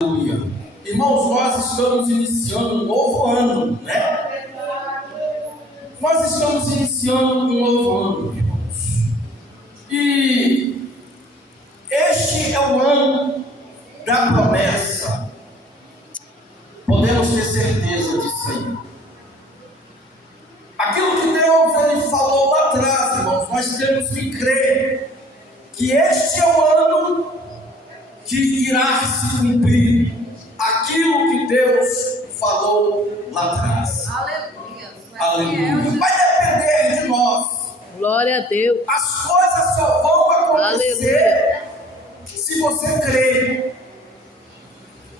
Aleluia. Irmãos, nós estamos iniciando um novo ano, né? Nós estamos iniciando um novo ano, irmãos. E este é o ano da promessa. Podemos ter certeza disso aí. Aquilo que Deus ele falou lá atrás, irmãos, nós temos que crer que este é o ano que irá se cumprir aquilo que Deus falou lá atrás. Aleluia. Aleluia. Vai depender de nós. Glória a Deus. As coisas só vão acontecer se você crer.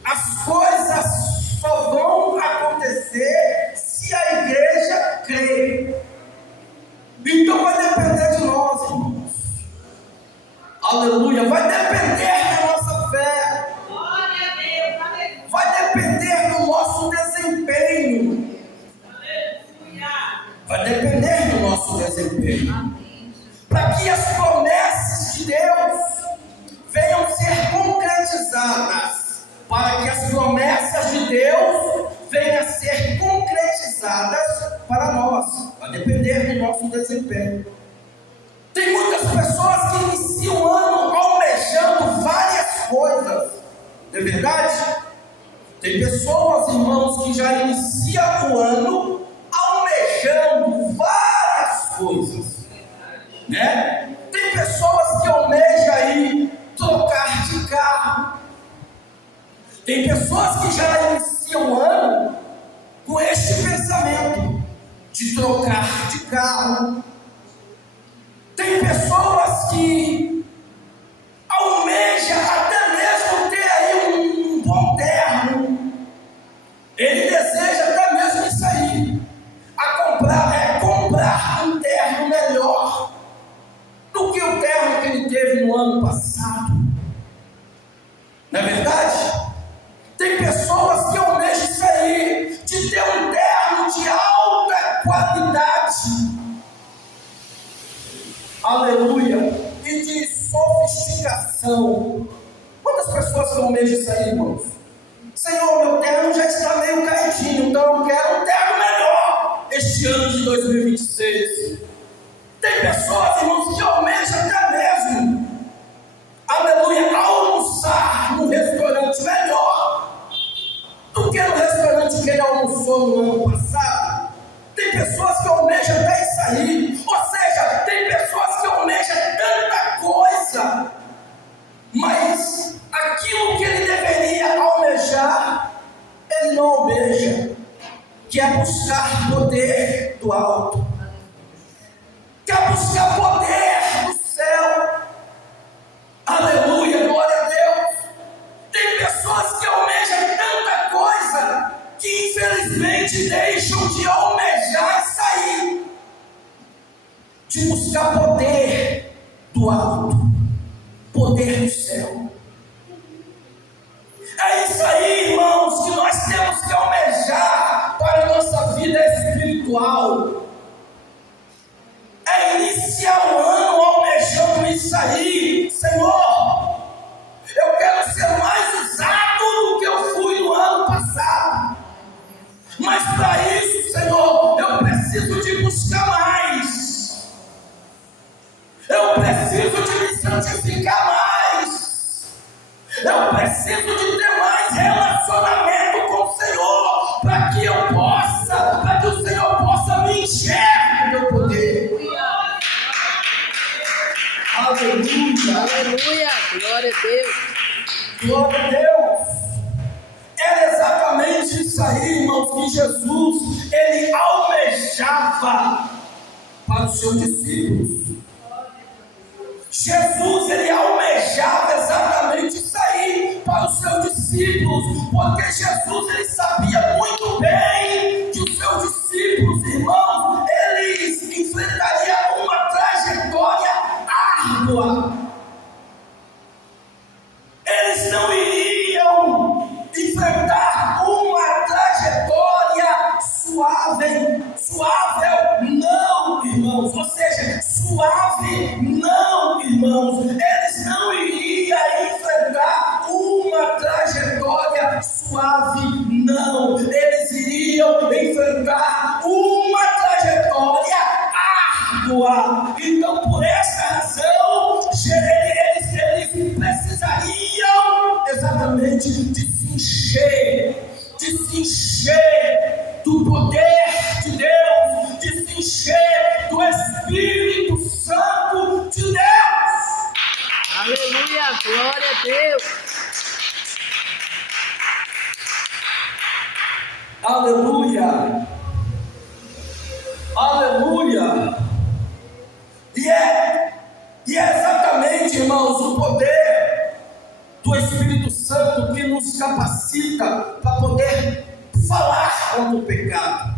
As coisas só vão acontecer se a igreja crer. Então vai depender de nós, irmãos. Aleluia. Vai depender da nossa fé. Glória a Deus. Vai depender do nosso desempenho. Vai depender do nosso desempenho. Para que as promessas de Deus venham ser concretizadas. Para que as promessas de Deus venham a ser concretizadas para nós. Vai depender do nosso desempenho. Tem muitas pessoas que iniciam o ano almejando várias coisas. Não é verdade? Tem pessoas, irmãos, que já iniciam o ano almejando várias coisas, né? Tem pessoas que almejam aí trocar de carro. Tem pessoas que já iniciam o ano com este pensamento de trocar de carro. Tem pessoas que almejam até mesmo ter aí um bom terno. Ele deseja até mesmo isso aí, comprar um terno melhor do que o terno que ele teve no ano passado. Não é verdade? Tem pessoas que almejam isso aí, de ter um terno de alta qualidade. Aleluia. E de sofisticação. Quantas pessoas que almejam isso aí, irmãos? Senhor, meu terno já está meio caidinho, então eu quero um terno melhor este ano de 2026. Tem pessoas, irmãos, que almejam até mesmo, aleluia, almoçar num restaurante melhor do que no restaurante que ele almoçou no ano passado. Tem pessoas que almejam até isso aí. Ou seja, tem pessoas que almejam tanta coisa, mas aquilo que ele deveria almejar, ele não almeja, que é buscar poder do alto, quer buscar poder do céu. Aleluia, glória a Deus. Tem pessoas que almejam tanta coisa que infelizmente deixam de almejar e sair, de buscar poder do alto, poder do céu. É isso aí, irmãos, que nós temos que almejar para a nossa vida espiritual. É iniciar o ano almejando isso aí. Senhor, eu quero ser mais usado do que eu fui no ano passado. Mas para isso, Senhor, eu preciso de buscar mais. Eu preciso de me santificar mais. Eu preciso de ter mais relacionamento com o Senhor, para que o Senhor possa me encher com o meu poder. Aleluia, Aleluia. Glória a Deus. glória a Deus. Era exatamente isso aí, irmãos, que Jesus, ele almejava para os seus discípulos. Jesus, ele almejava exatamente isso aí para os seus discípulos, porque Jesus, ele sabia muito bem que os seus discípulos, irmãos, eles enfrentariam uma trajetória árdua. Eles não iriam enfrentar uma trajetória suave, não, irmãos, ou seja, suave, não, irmãos, eles não iriam enfrentar uma trajetória suave, não, eles iriam enfrentar uma trajetória árdua. Então, por essa razão, eles precisariam exatamente de se encher do poder de Deus, de se encher do Espírito Santo de Deus. Aleluia, glória a Deus. Aleluia, aleluia. E é exatamente, irmãos, o poder do Espírito Santo que nos capacita para poder falar contra o pecado.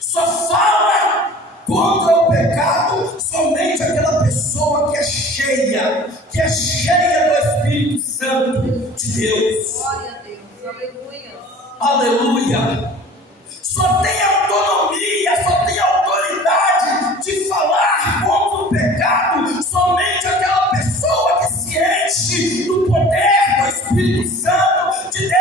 Só fala contra o pecado somente aquela pessoa que é cheia do Espírito Santo de Deus. Glória a Deus, aleluia. Aleluia. Só tem autonomia, só tem autoridade de falar contra o pecado somente aquela pessoa que se enche do poder do Espírito Santo de Deus,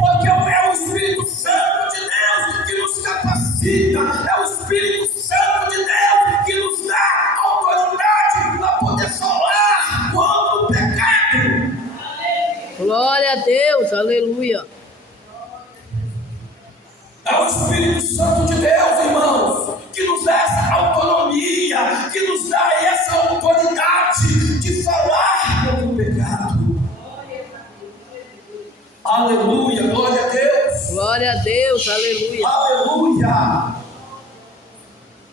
porque é o Espírito Santo de Deus que nos capacita, é o Espírito Santo de Deus que nos dá autoridade para poder falar contra o pecado. Glória a Deus, aleluia. É o Espírito Santo de Deus, irmãos, que nos dá essa autonomia, que nos dá essa autoridade de falar contra o pecado. Aleluia, glória a Deus. Glória a Deus, aleluia. Aleluia.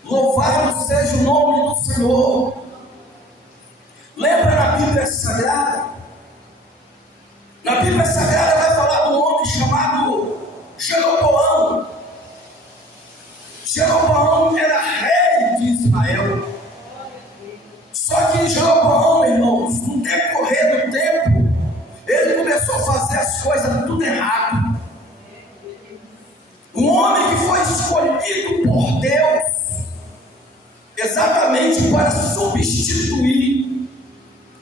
Louvado seja o nome do Senhor. Lembra na Bíblia Sagrada? Na Bíblia Sagrada vai falar de um homem chamado Jeroboão. Jeroboão era rei de Israel. Só que Jeroboão, irmãos, no decorrer do tempo, ele começou a fazer as coisas tudo errado. Um homem que foi escolhido por Deus exatamente para substituir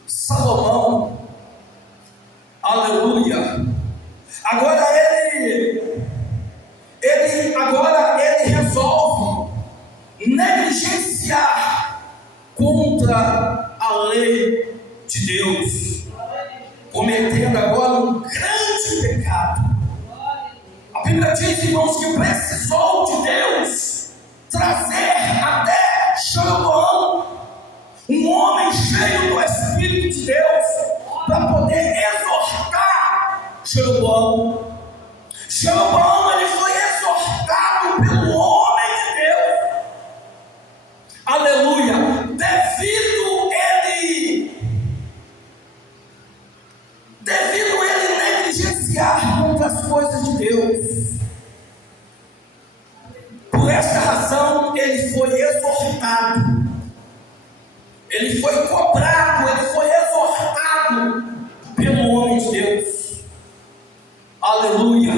Salomão. Aleluia. Agora ele resolve negligenciar contra a lei de Deus, cometendo agora um grande pecado. A Bíblia diz, irmãos, que precisou de Deus trazer até Jeroboão, um homem cheio do Espírito de Deus, para poder exortar Jeroboão. Jeroboão, ele foi exortado pelo homem de Deus. Aleluia. Devido ele negligenciar muitas coisas de Deus. Por essa razão, ele foi exortado. Ele foi cobrado, ele foi exortado pelo homem de Deus. Aleluia.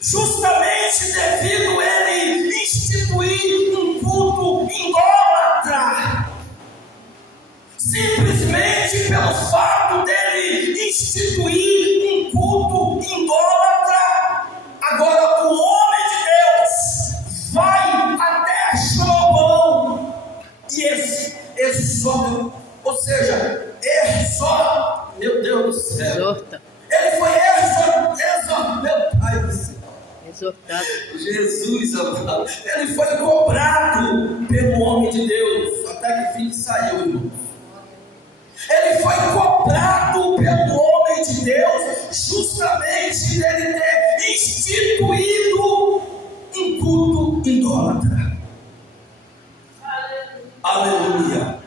Justamente devido ele instituir um culto idólatra. Simplesmente pelo fato dele instituir um culto idólatra. Agora o homem de Deus vai até Jeroboão e exorta, ou seja, exorta, meu Deus do céu. Exorta. Ele foi exortado, meu Pai do céu. Exortado. Jesus amado. Ele foi cobrado pelo homem de Deus, até que fim saiu, irmão. Ele foi cobrado pelo homem de Deus, justamente dele ter instituído um culto idólatra. Aleluia.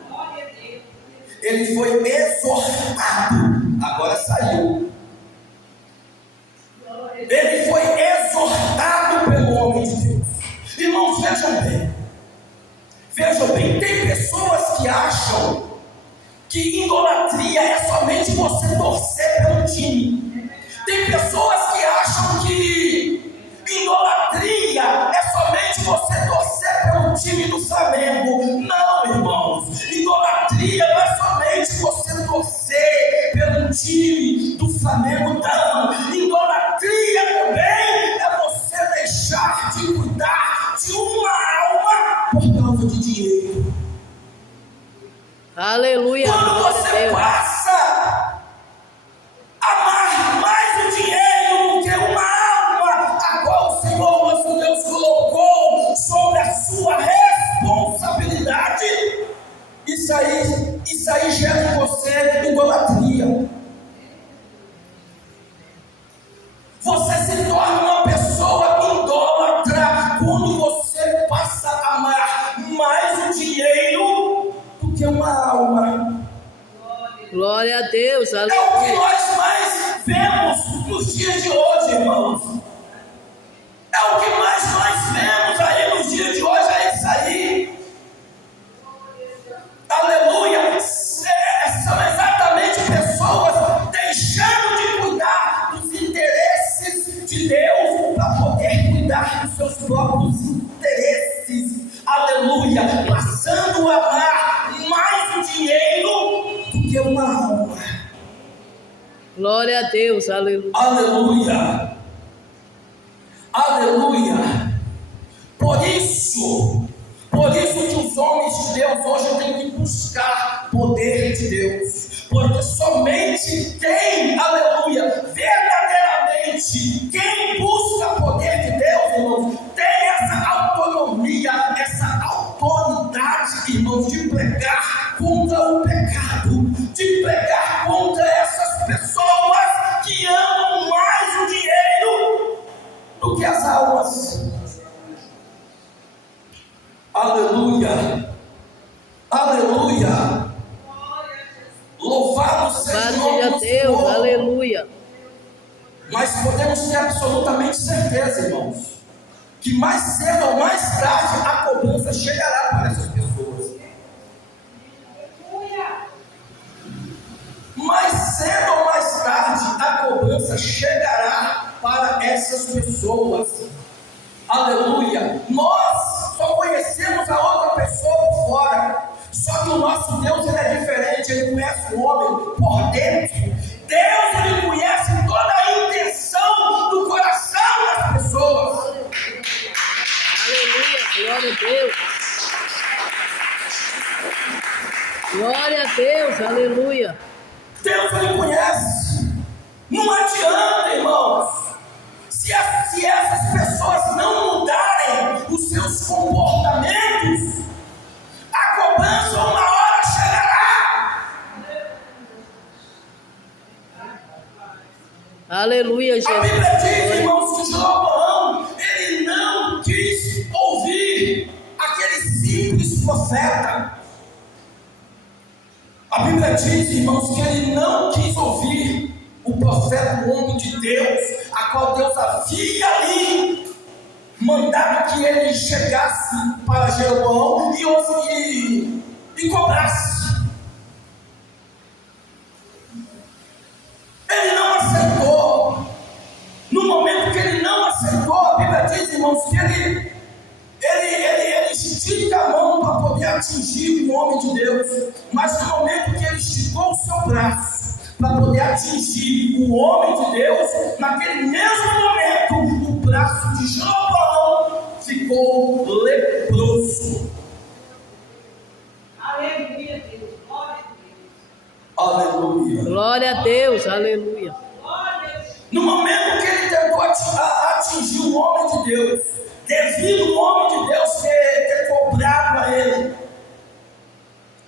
Ele foi exortado, agora saiu. Ele foi exortado pelo homem de Deus. Irmãos, vejam bem, tem pessoas que acham que idolatria é somente você torcer pelo time. Tem pessoas que acham que idolatria é somente você torcer pelo time do Flamengo. Não, irmãos, idolatria não é somente você torcer pelo time do Flamengo, não. Idolatria a Deus, É o que aleluia. nós mais vemos nos dias de hoje, irmãos. É o que mais nós vemos aí nos dias de hoje, é isso aí. Aleluia. São exatamente pessoas deixando de cuidar dos interesses de Deus para poder cuidar dos seus próprios interesses. Aleluia. Passando a amar mais o dinheiro do que uma alma. Glória a Deus, aleluia. Aleluia. Aleluia. Por isso que os homens de Deus hoje têm que buscar poder de Deus, porque somente quem, aleluia, verdadeiramente, quem busca poder de Deus, irmãos, tem essa autonomia, essa autoridade, irmãos, de pregar contra o pecado, de pregar contra essas pessoas que amam mais o dinheiro do que as almas. Aleluia, aleluia, louvado seja o nome do Deus, Senhor. aleluia. Mas podemos ter absolutamente certeza, irmãos, que mais cedo ou mais tarde a cobrança chegará para essas pessoas. Mais cedo ou mais tarde a cobrança chegará para essas pessoas. Aleluia. Nós só conhecemos a outra pessoa por fora. Só que o nosso Deus, ele é diferente. Ele conhece o homem por dentro. Deus, ele conhece toda a intenção do coração das pessoas. Aleluia, glória a Deus. Glória a Deus, aleluia. Deus, ele conhece. Não adianta, irmãos. Se essas pessoas não mudarem os seus comportamentos, a cobrança uma hora chegará. Aleluia, A Jesus. Bíblia diz, irmãos, que Jeroboão, ele não quis ouvir aquele simples profeta. A Bíblia diz, irmãos, que ele não quis ouvir o profeta, o homem de Deus, a qual Deus havia ali mandado que ele chegasse para Jeroboão e cobrasse. Ele não aceitou. No momento que ele não aceitou, a Bíblia diz, irmãos, que ele estica a mão para poder atingir o homem de Deus. Mas no momento que ele esticou o seu braço para poder atingir o homem de Deus, naquele mesmo momento, o braço de Jeroboão ficou leproso. Aleluia, Deus. Glória a Deus. Aleluia. Glória a Deus, aleluia. No momento que ele tentou atingir o homem de Deus, devido o homem de Deus ter cobrado a ele,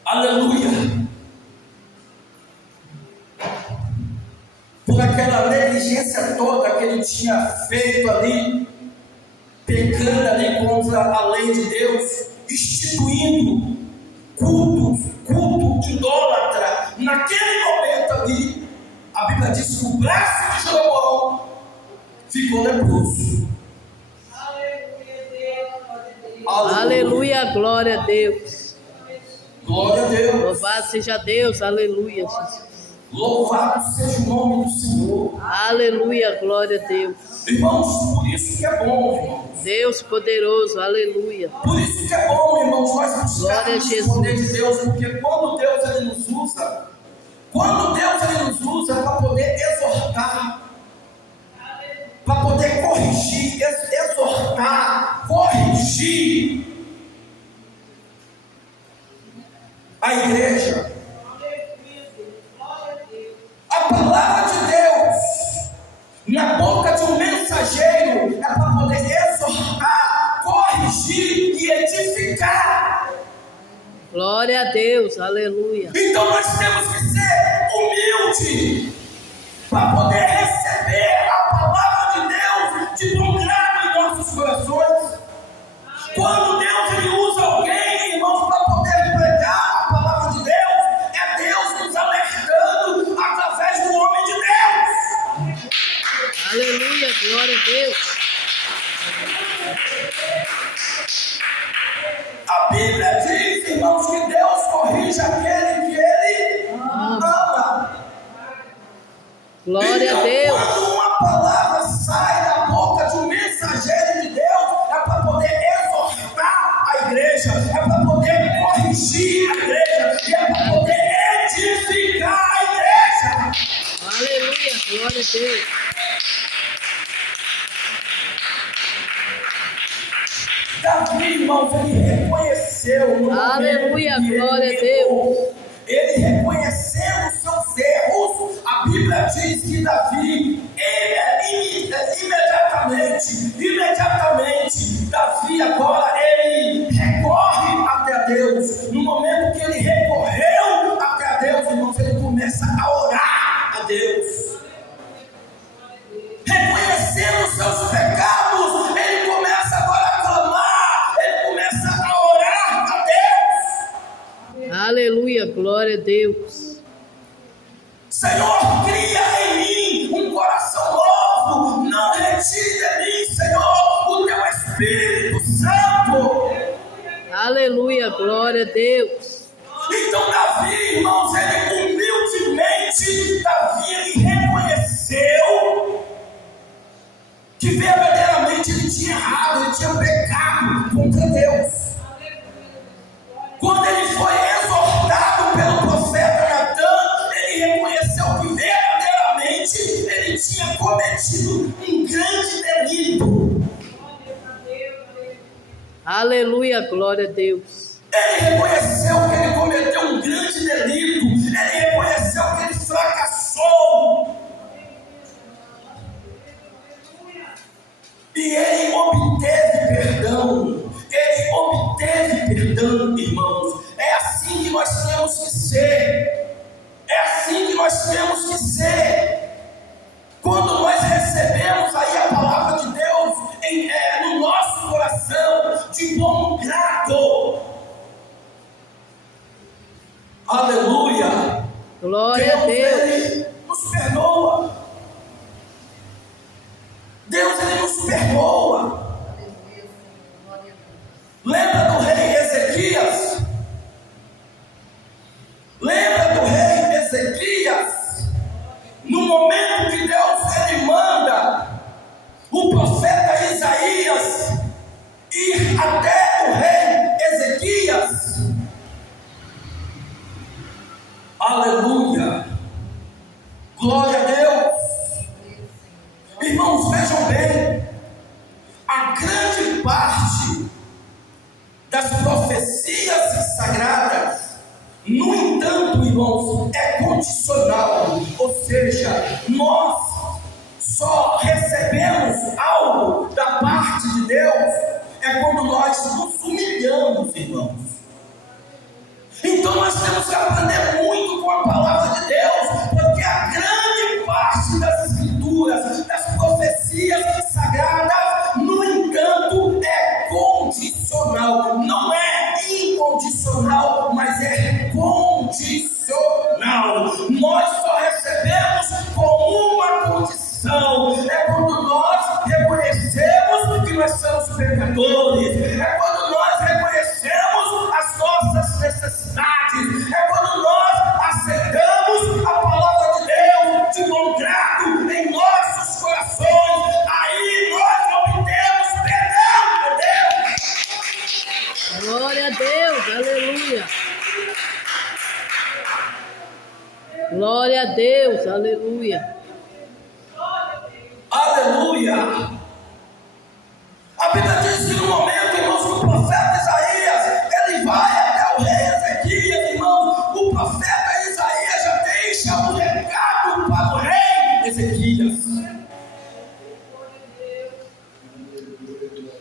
aleluia, por aquela negligência toda que ele tinha feito ali, pecando ali contra a lei de Deus, instituindo culto de idólatra, naquele momento ali, a Bíblia diz que o braço de Jeroboão ficou leproso. Aleluia, glória a Deus. Glória a Deus. Louvado seja Deus, aleluia, Jesus. Louvado seja o nome do Senhor. Aleluia, glória a Deus. Irmãos, por isso que é bom, irmãos. Deus poderoso, aleluia. Por isso que é bom, irmãos, nós Glória a buscarmos o Jesus. poder de Deus, porque quando Deus ele nos usa para poder exortar, para poder corrigir, exortar, corrigir a igreja. A palavra de Deus na boca de um mensageiro é para poder exortar, corrigir e edificar. Glória a Deus, aleluia. Então nós temos que ser humildes para poder receber a palavra de Deus de bom grado em nossos corações. Quando Deus ele usa alguém, irmãos, para poder pregar a palavra de Deus, é Deus nos alertando Aleluia, glória a Deus. A Bíblia diz, irmãos, que Deus corrige aquele que Ele ama. Glória a Então, Deus. quando uma palavra sai da boca de um mensageiro de Deus, é para poder exortar a igreja, é para poder corrigir a igreja, e é para poder edificar a igreja. Aleluia, glória a Deus. Davi, irmãos, ele reconheceu no Aleluia, momento que glória a ele Deus. errou. Ele reconhecendo os seus erros, a Bíblia diz que Davi, imediatamente, Davi agora, ele recorre até Deus. No momento que ele recorreu até Deus, irmãos, ele começa a orar a Deus. Reconhecendo os seus pecados, ele começa agora a clamar, ele começa a orar a Deus. Aleluia, glória a Deus. Senhor, cria em mim um coração novo, não retire de mim, Senhor, o teu Espírito Santo. Aleluia, glória a Deus. Então Davi, irmãos, ele humildemente, Davi, ele reconheceu que verdadeiramente ele tinha errado, ele tinha pecado contra Deus. Quando ele foi exortado pelo profeta Natan, ele reconheceu que verdadeiramente ele tinha cometido um grande delito. Aleluia, glória a Deus. Ele reconheceu que ele cometeu um grande delito, ele reconheceu que ele fracassou. E ele obteve perdão. Ele obteve perdão, irmãos. É assim que nós temos que ser. É assim que nós temos que ser. Quando nós recebemos aí a palavra de Deus no nosso coração, de bom grado. Aleluia. Glória a Deus. Ele nos perdoa. Deus, ele nos perdoa. Lembra do rei Ezequias? Lembra do rei Ezequias? No momento que Deus, ele manda o profeta Isaías ir até o rei Ezequias. Aleluia. Glória a Deus. Irmãos, vejam bem, a grande parte das profecias sagradas, no entanto, irmãos, é condicional, ou seja, nós só recebemos algo da parte de Deus quando nós nos humilhamos, irmãos. Então nós temos que aprender muito com a palavra de Deus, porque a grande parte das escrituras, das profecias sagradas, no entanto, é condicional. Não é incondicional, mas é condicional. Nós só recebemos com uma condição. É quando nós reconhecemos que nós somos pecadores. É quando nós reconhecemos as nossas necessidades. É quando nós aceitamos a palavra de Deus de bom grado em nossos corações. Aí nós obtemos perdão de Deus. Glória a Deus, aleluia. Glória a Deus, aleluia. Aleluia. A Bíblia diz que no momento, irmãos, que o profeta Isaías, ele vai até o rei Ezequias, irmãos, o profeta Isaías já deixa um recado para o rei Ezequias.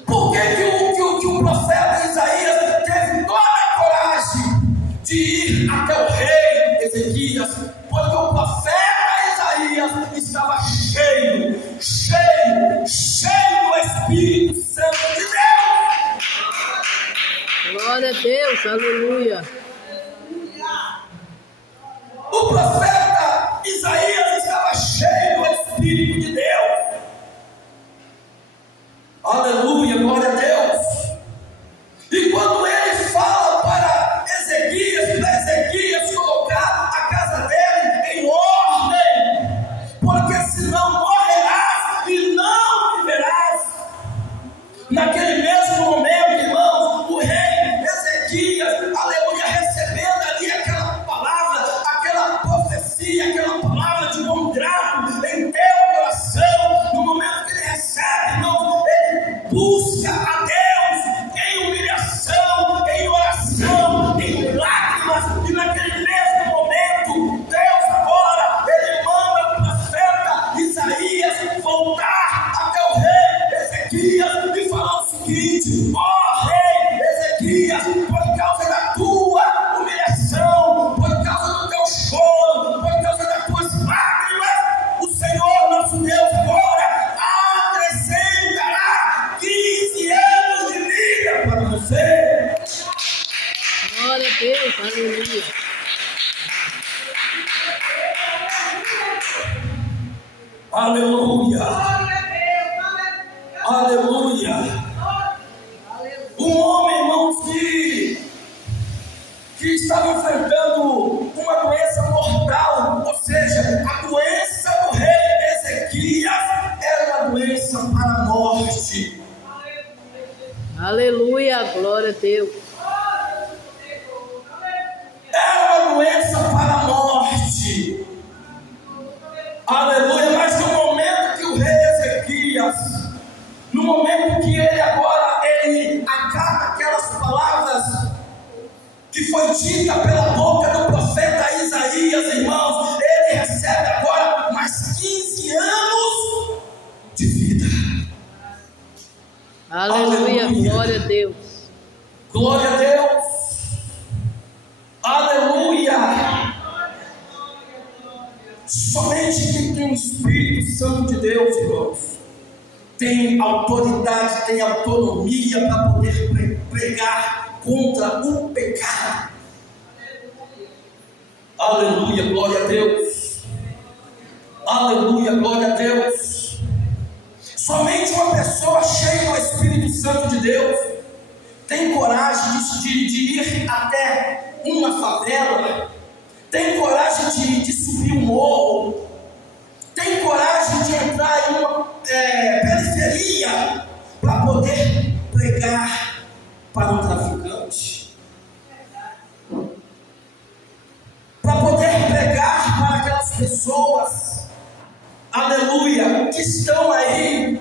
Por que o profeta Isaías teve toda a coragem de ir até o rei Ezequias? Porque o profeta Isaías estava cheio do Espírito Santo de Deus. Glória a Deus, aleluia. O profeta Isaías estava cheio do Espírito de Deus. Aleluia, glória a Deus. E quando ele fala para Ezequias colocar a casa dele em ordem, porque senão morrerás e não viverás. Naquele mesmo momento, irmãos, o rei Ezequias, aleluia, recebendo ali aquela palavra, aquela profecia, aquela palavra de bom grado em teu coração, no momento que ele recebe, irmãos, ele busca a Deus em humilhação, em oração, em lágrimas, e naquele mesmo momento, Deus agora, ele manda o profeta Isaías voltar até o rei Ezequias e falar o seguinte: ó rei Ezequias, por causa da tua humilhação, por causa do teu choro, por causa das tuas lágrimas, o Senhor nosso Deus agora acrescentará 15 anos de vida para você. Glória a Deus, aleluia. Aleluia, aleluia. Um homem, irmãos, que estava enfrentando uma doença mortal, ou seja, a doença do rei Ezequias era uma doença para a morte. Aleluia, glória a Deus. Era uma doença para a morte. Aleluia, mas no momento que o rei Ezequias, no momento que ele agora, ele acata aquelas palavras que foi dita pela boca do profeta Isaías, irmãos, ele recebe agora mais 15 anos de vida. Aleluia, Aleluia. glória a Deus. Glória a Deus. Aleluia. Somente quem tem o Espírito Santo de Deus, irmãos, tem autoridade, tem autonomia para poder pregar contra o pecado. Aleluia, glória a Deus. Aleluia, glória a Deus. Somente uma pessoa cheia do Espírito Santo de Deus tem coragem de ir até uma favela, tem coragem de subir um morro, tem coragem de entrar em uma periferia para poder pregar para um traficante, para poder pregar para aquelas pessoas, aleluia, que estão aí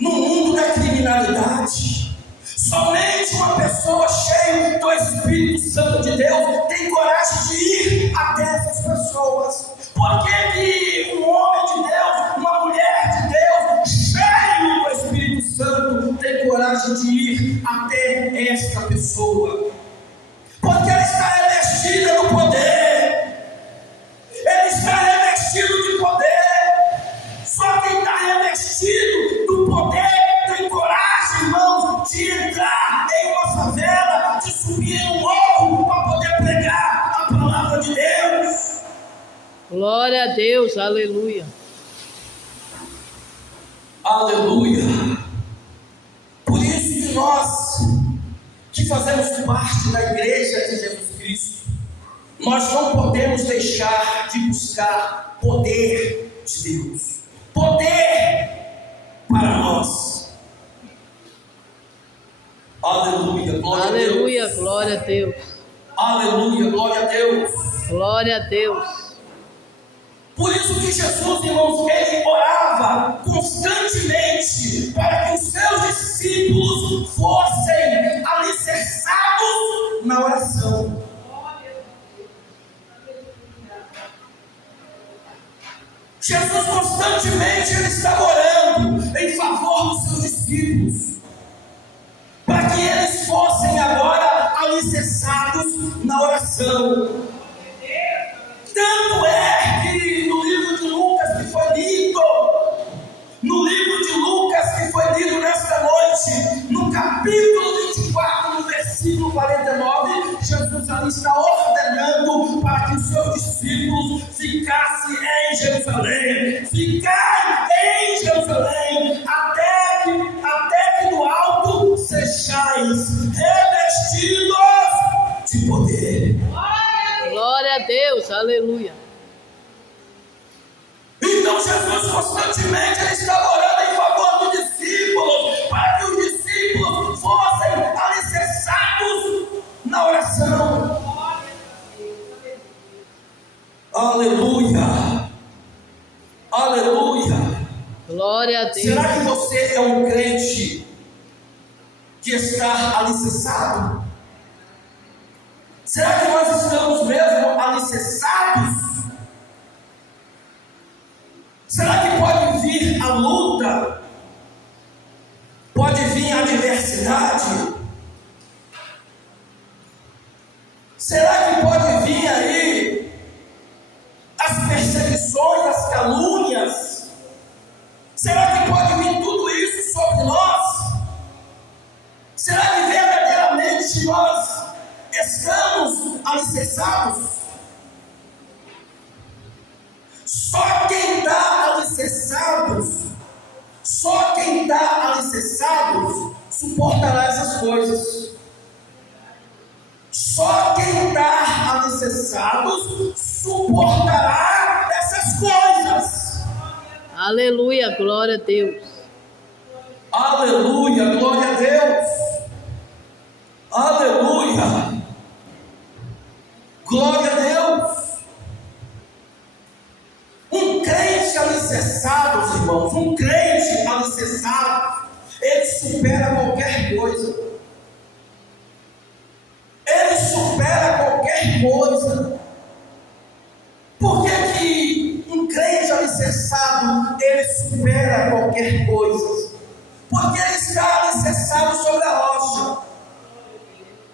no mundo da criminalidade. Somente uma pessoa cheia do Espírito Santo de Deus tem coragem de ir até essas pessoas. Por que que um homem de Deus, uma mulher de Deus, cheio do Espírito Santo, tem coragem de ir até esta pessoa? Porque ela está revestida do poder. Ele está revestido de poder. Só quem está revestido do poder tem coragem, irmãos, de entrar em uma favela, de subir em um morro para poder pregar a palavra de Deus. Glória a Deus, aleluia. Aleluia. Por isso que nós, que fazemos parte da igreja de Jesus Cristo, nós não podemos deixar de buscar poder de Deus. Poder para nós. Aleluia, glória a Deus. Aleluia, glória a Deus. Aleluia, glória a Deus. Glória a Deus. Por isso que Jesus, irmãos, ele orava constantemente para que os seus discípulos fossem alicerçados na oração. Jesus constantemente ele estava orando em favor dos seus discípulos, para que eles fossem agora alicerçados na oração. Tanto é que no livro de Lucas que foi lido, nesta noite, no capítulo 24, no versículo 49, Jesus ali está ordenando para que os seus discípulos ficassem em Jerusalém. Ficai em Jerusalém até Deus, aleluia. Então Jesus constantemente ele estava orando em favor dos discípulos, para que os discípulos fossem alicerçados na oração. Aleluia, aleluia. Glória a Deus. Será que você é um crente que está alicerçado? Será que nós estamos mesmo alicerçados? Será que pode vir a luta? Pode vir a adversidade? Será que pode vir aí as perseguições, as calúnias? Será que pode vir tudo isso sobre nós? Será que verdadeiramente nós estamos alicerçados? Só quem está alicerçados, suportará essas coisas. Só quem está alicerçados suportará essas coisas. Aleluia, glória a Deus. Aleluia, glória a Deus. Aleluia, glória a Deus. Um crente alicerçado, irmãos, um crente alicerçado, ele supera qualquer coisa. Ele supera qualquer coisa. Por que um crente alicerçado, ele supera qualquer coisa? Porque ele está alicerçado sobre a rocha.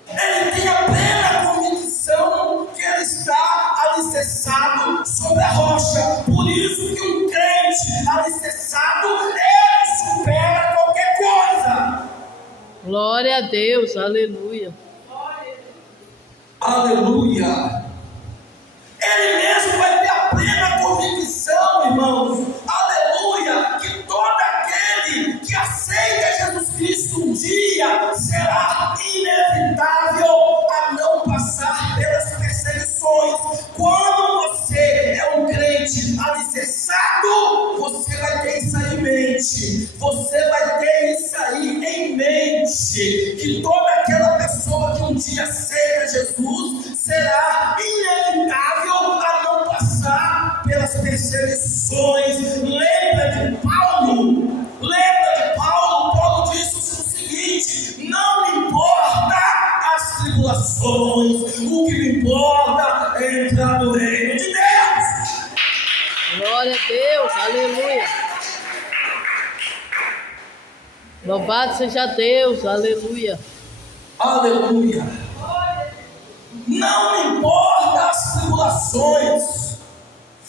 Ele tem a plena convicção que ele está alicerçado sobre a rocha. Por isso que um crente alicerçado, ele supera qualquer coisa. Glória a Deus, aleluia. Aleluia. Ele mesmo vai ter a plena convicção, irmãos, aleluia, que todo aquele que aceita Jesus Cristo um dia será inevitável a não passar pelas perseguições. Quando você é um crente alicerçado, você vai ter isso aí em mente. Você vai ter isso aí em mente, que toda aquela pessoa que um dia aceita Jesus será inevitável a não passar pelas perseguições. Lembra de Paulo? Paulo disse o seguinte: não me importa as tribulações, o que me importa é entrar no reino de Deus. Glória a Deus, aleluia. Louvado seja Deus, aleluia. Aleluia. Não me importa as tribulações,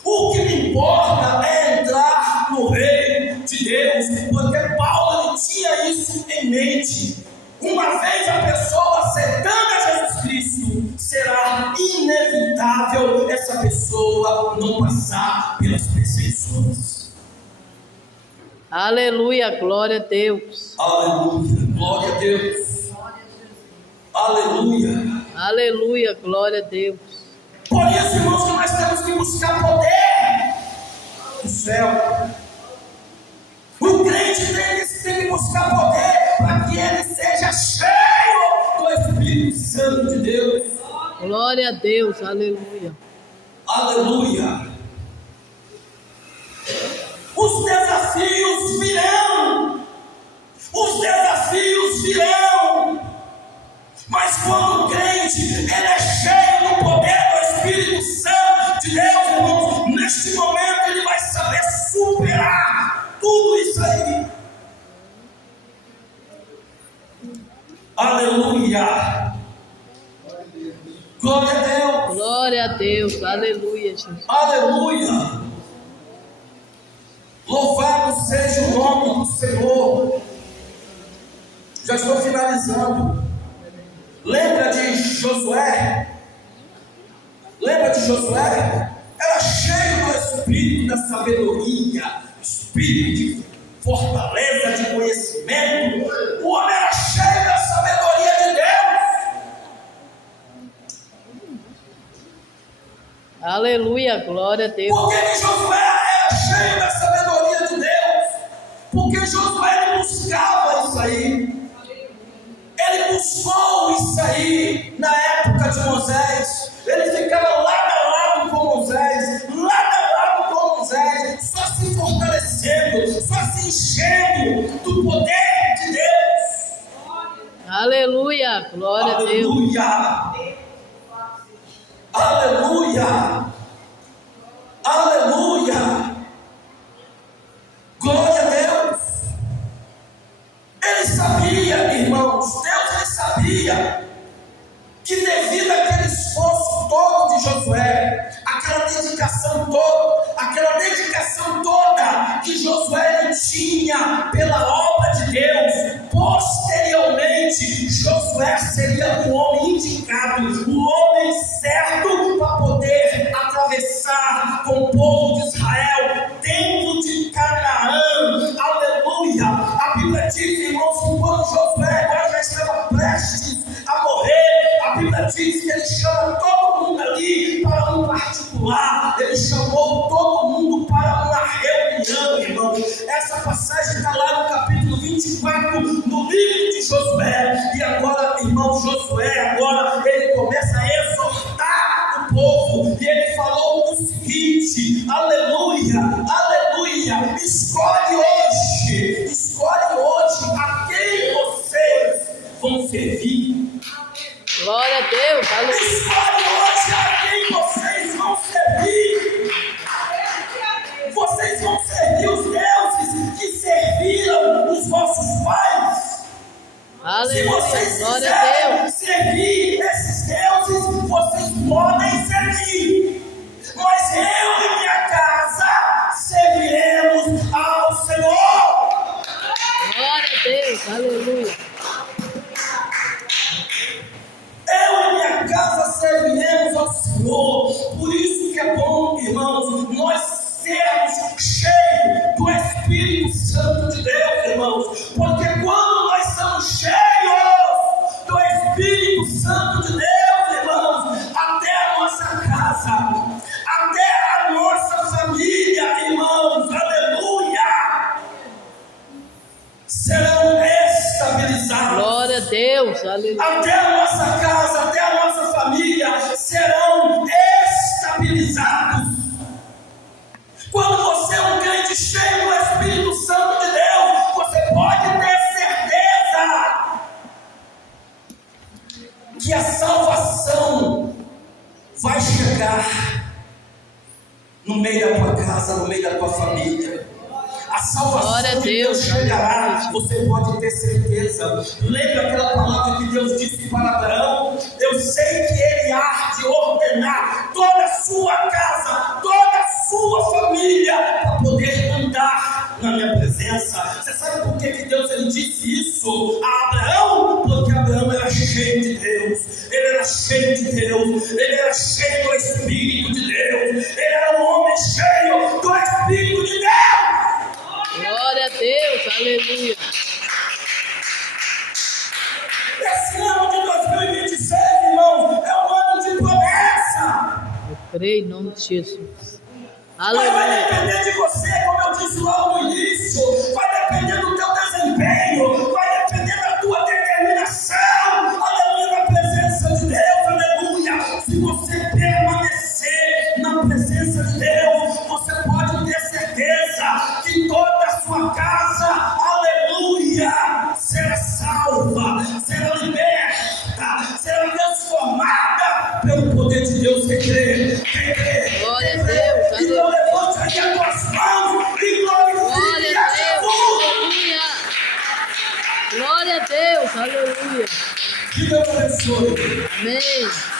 o que me importa é entrar no reino de Deus, porque Paulo ele tinha isso em mente. Uma vez a pessoa aceitando a Jesus Cristo, será inevitável essa pessoa não passar pelas perseguições. Aleluia, glória a Deus. Aleluia, glória a Deus. Aleluia. Aleluia, glória a Deus. Por isso, irmãos, que nós temos que buscar poder do céu. O crente tem que buscar poder para que ele seja cheio do Espírito Santo de Deus. Glória a Deus, aleluia. Aleluia. Os desafios virão. Os desafios virão. Mas quando o crente ele é cheio do poder do Espírito Santo de Deus, irmãos, neste momento ele vai saber superar tudo isso aí. Aleluia. Glória a Deus. Glória a Deus, aleluia, Jesus. Aleluia. Louvado seja o nome do Senhor. Já estou finalizando. Lembra de Josué? Era cheio do espírito da sabedoria, espírito de fortaleza, de conhecimento. O homem era cheio da sabedoria de Deus. Aleluia, glória a Deus. Por que que Josué era cheio da sabedoria de Deus? Porque Josué ele buscava isso aí. Ele buscou isso aí na época de Moisés. Ele ficava lado a lado com Moisés, lado a lado com Moisés, só se fortalecendo, só se enchendo do poder de Deus. Aleluia, glória a Deus. Aleluia. Aleluia. Aleluia. Glória a Deus. Ele sabia, irmãos, Deus ele sabia que devido àquele esforço todo de Josué, aquela dedicação toda que Josué ele tinha pela obra de Deus, posteriormente Josué seria o homem indicado, o homem certo para poder atravessar com o povo de Israel dentro de Canaã. Aleluia. A Bíblia diz, irmãos, que quando Josué agora já estava prestes a morrer, a Bíblia diz que ele chama todo mundo ali para um particular, ele chamou todo mundo para uma reunião, irmão. Essa passagem está lá no capítulo 24, no livro de Josué. E agora, irmão, Josué, agora ele começa a exortar o povo, e ele falou o seguinte: aleluia, aleluia, escolhe hoje a quem vocês vão servir. Glória a Deus, aleluia. Escolhe hoje a quem vocês vão servir. Vocês vão servir os deuses que serviram os vossos pais. Se Aleluia, vocês glória a quiserem Deus. servir esses deuses, vocês podem servir. Mas eu e minha casa serviremos ao Senhor. Glória a Deus, aleluia. Eu e minha casa serviremos ao Senhor. Por isso que é bom, irmãos, nós sermos cheios do Espírito Santo de Deus, irmãos. Porque quando nós somos cheios do Espírito Santo de Deus, irmãos, até a nossa casa, até a nossa família, irmãos, aleluia, serão estabilizados. Glória a Deus, aleluia. Até a nossa casa, até a nossa família serão estabilizados. Quando você é um crente cheio do Espírito Santo de Deus, você pode ter certeza que a salvação vai chegar no meio da tua casa, no meio da tua família. A salvação de Deus chegará, você pode ter certeza. Lembra aquela palavra que Deus disse para Abraão? Eu sei que ele há de ordenar toda a sua casa, toda a sua família, para poder andar na minha presença. Você sabe por que Deus ele disse isso a Abraão? Porque Abraão era cheio de Deus, ele era cheio de Deus, ele era cheio do Espírito de Deus, ele era um homem cheio do Espírito de Deus. Glória a Deus, aleluia. Esse ano de 2026, irmãos, é um ano de promessa. Eu creio em nome de Jesus. Mas vai Aleluia. depender de você, como eu disse lá no início. Vai depender do teu desempenho. Vai depender da tua determinação. Aleluia, na presença de Deus. Aleluia. Se você permanecer na presença de Deus, você pode ter certeza que toda a sua casa, aleluia, será salva, será liberta, será transformada pelo poder de Deus. Quem crê? Quem crê? Glória a Deus, Então aleluia. levante aí as tuas mãos e glorifique Glória a a Deus, Jesus. aleluia. Glória a Deus, aleluia. Que Deus abençoe. Amém.